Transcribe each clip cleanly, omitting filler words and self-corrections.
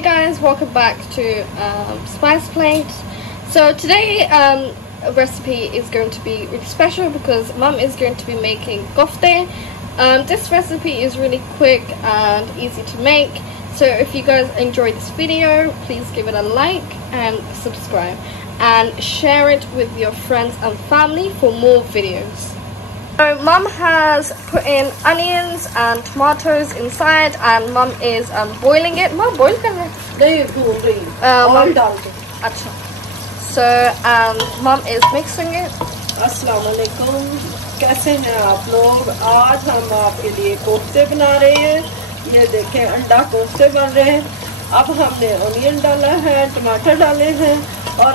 Hey guys, welcome back to Spice Plate. So today recipe is going to be really special because Mum is going to be making kofta. This recipe is really quick and easy to make. So if you guys enjoyed this video, please give it a like and subscribe and share it with your friends and family for more videos. So Mum has put in onions and tomatoes inside and Mum is boiling it. Mum, boil karna hai? Mum dal do. Acha. So Mum is mixing it. अस्सलाम वालेकुम, कैसे हैं आप लोग। आज हम आपके लिए कोफ्ते बना रहे हैं। ये देखें, अंडा कोफ्ते बन रहे हैं। अब हमने ऑनियन डाला है, टमाटर डाले हैं और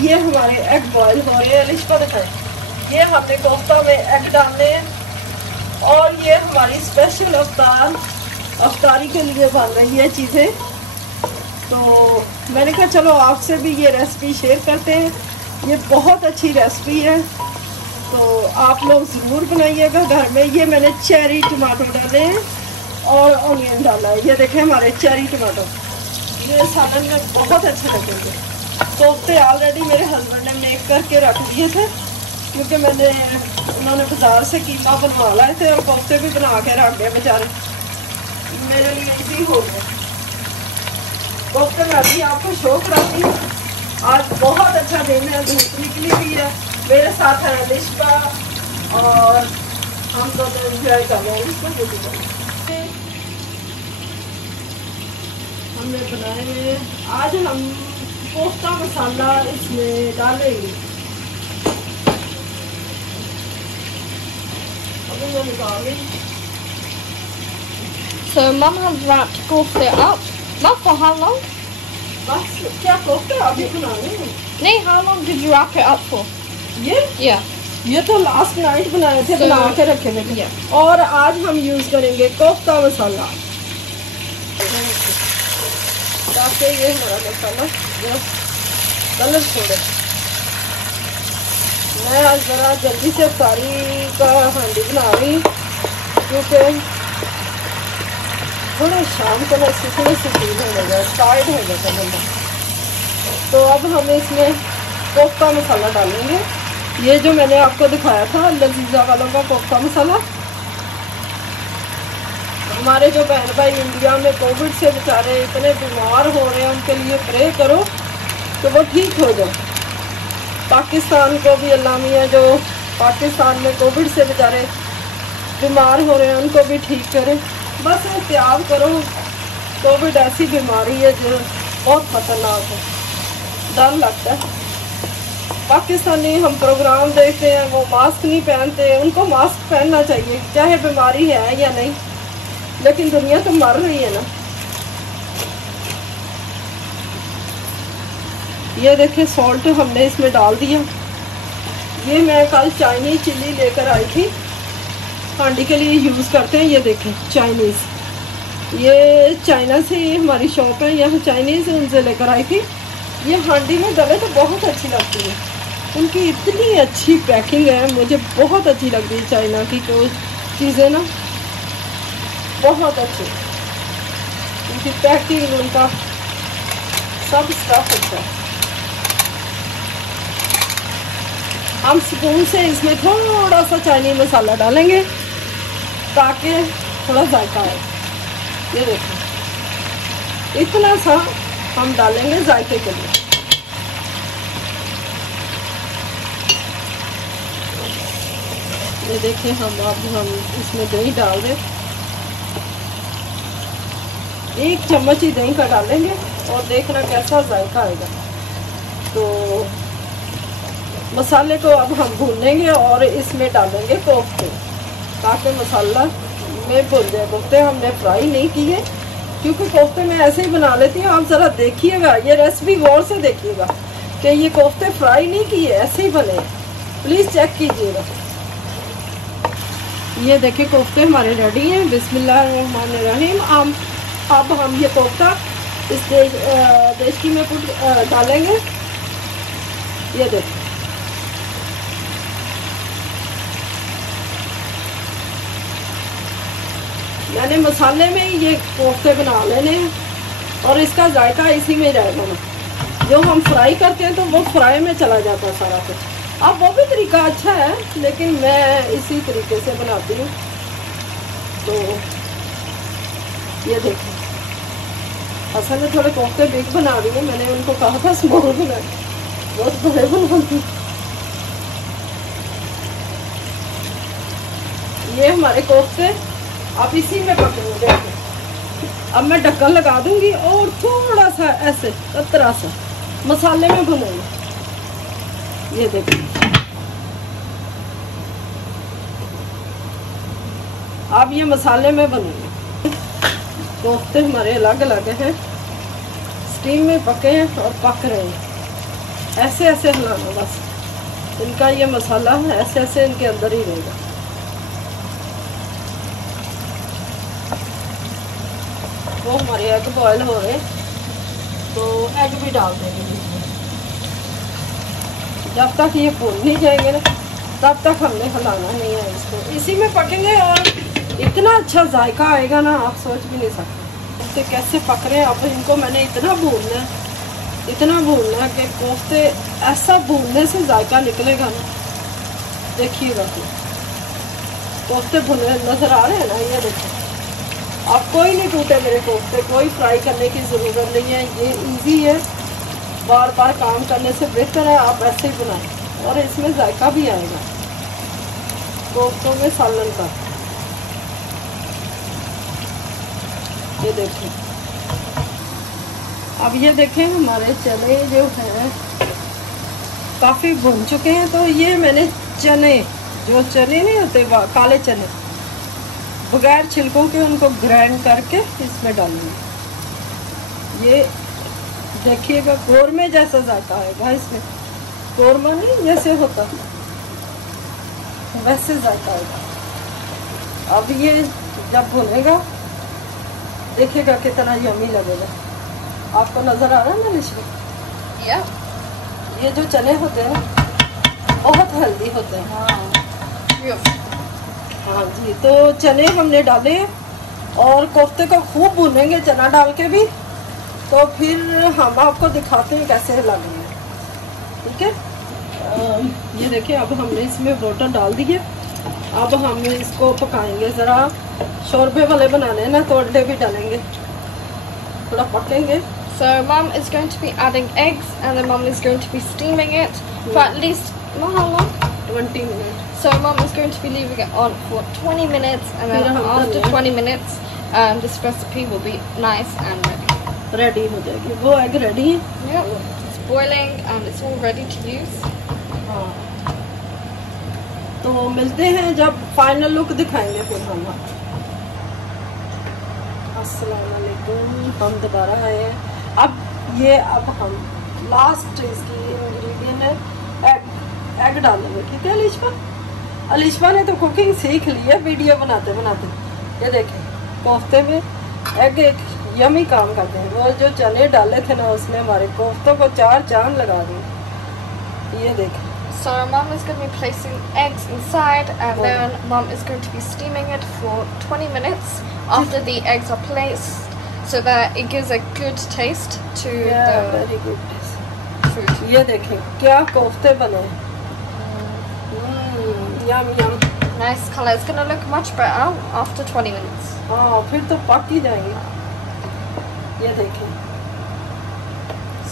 ये हमारे एग बॉईल हो रहे हैं। लिस्ट पर दिखाएं, ये हमने कोफ्ता में एग डालने हैं और ये हमारी स्पेशल अफ्तारी के लिए बन रही है चीज़ें। तो मैंने कहा चलो आपसे भी ये रेसिपी शेयर करते हैं। ये बहुत अच्छी रेसिपी है, तो आप लोग ज़रूर बनाइएगा घर में। ये मैंने चेरी टमाटर डाले हैं और ऑनियन डाला है। ये देखें हमारे चेरी टमाटर, ये सालन में बहुत अच्छे लगेंगे। कोफ्ते ऑलरेडी मेरे हस्बैंड ने मेक करके रख दिए थे क्योंकि उन्होंने बाजार से कीमा बनवा लाए थे और कोफ्ते भी बना के रख गए बेचारे। मेरे लिए इजी हो गया। कोफ्ते में अभी आपको शो कराती हूँ। आज बहुत अच्छा दिन है, धूप निकली हुई है। मेरे साथ है लिस्टा और हम तो एंजॉय कर रहे हैं। हमने बनाए हुए आज हम कोफ्ता मसाला इसमें डालेंगे। अभी मैं निकाल रही। So Mum has wrapped kofta up. Mum, for how long? बस क्या कोफ्ता अभी बनाने हैं? नहीं, how long did you wrap it up for? ये ये तो लास्ट नाइट बनाए थे, बना के रखे थे। और आज हम यूज करेंगे कोफ्ता मसाला। ताकि ये हमारा मसाला कलर छोड़े। मैं आज ज़रा जल्दी से इफ्तारी का हांडी बना रही क्योंकि थोड़ा शाम को मैं सीखने से फील हो गया, टायर्ड हो गया था बंदा। तो अब हम इसमें कोफ्ता मसाला डालेंगे। ये जो मैंने आपको दिखाया था लजीजा वालों का कोफ्ता मसाला। हमारे जो बहन भाई इंडिया में कोविड से बेचारे इतने बीमार हो रहे हैं, उनके लिए प्रे करो तो वो ठीक हो जाए। पाकिस्तान को भी अल्लाह मियां जो पाकिस्तान में कोविड से बेचारे बीमार हो रहे हैं उनको भी ठीक करें। बस एहतियात करो, कोविड ऐसी बीमारी है जो बहुत खतरनाक है, डर लगता है। पाकिस्तानी हम प्रोग्राम देखते हैं, वो मास्क नहीं पहनते। उनको मास्क पहनना चाहिए चाहे बीमारी है या नहीं, लेकिन दुनिया तो मर रही है ना। ये देखें, सॉल्ट हमने इसमें डाल दिया। ये मैं कल चाइनीज चिल्ली लेकर आई थी, हांडी के लिए यूज़ करते हैं। ये देखें चाइनीज़, ये चाइना से हमारी शॉप है, यहाँ चाइनीज़ उनसे लेकर आई थी। ये हांडी में डले तो बहुत अच्छी लगती है, उनकी इतनी अच्छी पैकिंग है, मुझे बहुत अच्छी लगती है चाइना की तो चीज़ें ना, बहुत अच्छी उनकी पैकिंग, उनका सब स्टफ अच्छा है। हम स्पून से इसमें थोड़ा सा चाइनीज मसाला डालेंगे ताकि थोड़ा जायका आए। ये देखो, इतना सा हम डालेंगे जायके के लिए। ये देखिए, हम इसमें दही डाल दें। 1 चम्मच ही दही का डालेंगे और देखना कैसा जायका आएगा। तो मसाले को अब हम भूनेंगे और इसमें डालेंगे कोफ्ते ताकि मसाला में भून जाए। कोफ्ते हमने फ्राई नहीं किए क्योंकि कोफ्ते मैं ऐसे ही बना लेती हूँ। आप ज़रा देखिएगा, ये रेसिपी गौर से देखिएगा कि ये कोफ्ते फ्राई नहीं किए, ऐसे ही बने। प्लीज़ चेक कीजिएगा। ये देखिए, कोफ्ते हमारे रेडी हैं। बिस्मिल्लाहिर्रहमानिर्रहीम। अब हम ये कोफ्ता इस देशकी में डालेंगे। ये देखिए, मैंने मसाले में ही ये कोफ्ते बना लेने हैं। और इसका जायका इसी में रहेगा ना। जो हम फ्राई करते हैं तो वो फ्राई में चला जाता है सारा कुछ। अब वो भी तरीका अच्छा है, लेकिन मैं इसी तरीके से बनाती हूँ। तो ये देखिए, असल में थोड़े कोफ्ते बिग बना रही है, मैंने उनको कहा था स्मॉल बना, बहुत बड़े बनाती। ये हमारे कोफ्ते अब इसी में पकेंगे। अब मैं ढक्कन लगा दूंगी और थोड़ा सा ऐसे कतरा सा मसाले में भूनेंगे। ये देखिए, अब ये मसाले में बनेंगे। कोफ्ते हमारे अलग अलग हैं, स्टीम में पके हैं और पक रहे हैं। ऐसे ऐसे हिलाना बस, इनका ये मसाला है ऐसे ऐसे इनके अंदर ही रहेगा। वो हमारे एग बॉयल हो रहे हैं, तो एग भी डाल देंगे इसमें। जब तक ये फूल नहीं जाएंगे ना, तब तक हमने हिलाना नहीं है इसको। इसी में पकेंगे और इतना अच्छा जायका आएगा ना, आप सोच भी नहीं सकते। कोफ्ते कैसे पक रहे हैं। अब इनको मैंने इतना भूनना है कि कोफ्ते ऐसा भूनने से जायका निकलेगा ना। देखिएगा, कोफ्ते भुने नजर आ रहे हैं ना, ये देखो। अब कोई नहीं टूटे मेरे कोफ्ते, कोई फ्राई करने की ज़रूरत नहीं है। ये इजी है, बार बार काम करने से बेहतर है आप ऐसे ही बनाएं, और इसमें जायका भी आएगा कोफ्तों में सालन का। ये देखें, अब ये देखें हमारे चने जो हैं काफ़ी भुन चुके हैं। तो ये मैंने चने, जो चने नहीं होते काले चने, बगैर छिलकों के उनको ग्राइंड करके इसमें डालूंगी। ये देखिएगा, कोरमे जैसा जायका आएगा इसमें। कोरमा नहीं जैसे होता वैसे जायका आएगा। अब ये जब भुनेगा देखिएगा कितना यम्मी लगेगा। आपको नजर आ रहा है ना इसमें? या ये जो चने होते हैं बहुत हेल्दी होते हैं। हाँ जी, तो चने हमने डाले और कोफ्ते को खूब भूनेंगे चना डाल के भी। तो फिर हम आपको दिखाते हैं कैसे हिलानी है, ठीक है। ये देखिए, अब हमने इसमें वाटर डाल दिए। अब हम इसको पकाएंगे। ज़रा शोरबे वाले बनाने हैं ना, तो अंडे भी डालेंगे, थोड़ा पकेंगे। So mum is going to be adding eggs, and then mum is going to be steaming it for at least, how long? 20 minutes. So mum is going to be leaving it on for 20 minutes, and then after 20 minutes, this recipe will be nice and ready. Ready हो जाएगी। वो egg ready है? Yeah, it's boiling and it's all ready to use. हाँ, तो मिलते हैं जब final look दिखाएंगे फिर हम। अस्सलाम वालेकुम, हम दोबारा आए हैं। अब हम लास्ट इसकी इंग्रेडिएंट है एग डालेंगे, ठीक है। अलिशा ने तो कुकिंग सीख ली है वीडियो बनाते बनाते। ये देखें, कोफ्ते में एग एक यमी काम करते हैं। वो जो चने डाले थे ना, उसने हमारे कोफ्तों को 4 चांद लगा दिए। ये देखें। So mum is going to be placing eggs inside, and then mum is going to be steaming it for 20 minutes after the eggs are placed, so that it gives a good taste to the very good food. ये देखें क्या कोफ्ते बने। यम यम। Nice color. It's going to look much better after 20 minutes. हाँ, फिर तो पक ही जाएंगे। ये देखें।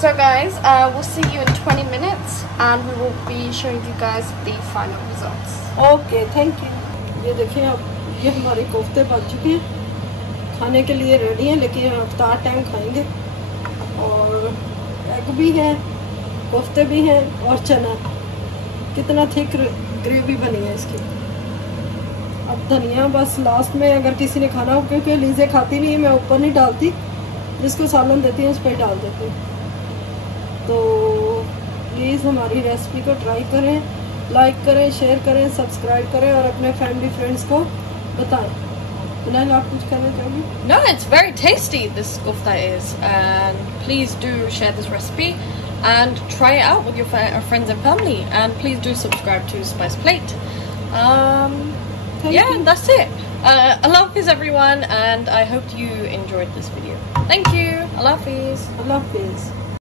So guys, we'll see you in 20 minutes, and we will be showing you guys the final results. Okay, thank you. ये देखें, अब ये हमारे कोफ्ते बन चुके हैं, खाने के लिए रेडी हैं। लेकिन इफ्तार टाइम खाएंगे। और एग भी है, कोफ्ते भी हैं और चना। कितना थिक ग्रेवी बनी है इसकी। अब धनिया बस लास्ट में अगर किसी ने खाना हो, क्योंकि लीजे खाती नहीं है, मैं ऊपर नहीं डालती, जिसको सालन देती हूँ उस पर डाल देती हूँ। तो प्लीज़ हमारी रेसिपी को ट्राई करें, लाइक करें, शेयर करें, सब्सक्राइब करें और अपने फैमिली फ्रेंड्स को बताएं। बिलाल, आप कुछ कहना चाहोगे? No, it's very tasty, this kofta is, and please do share this recipe and try it out with your friends and family, and please do subscribe to Spice Plate. Thank you. And that's it. Allah Hafiz everyone, and I hope you enjoyed this video. Thank you. Allah Hafiz. Allah Hafiz.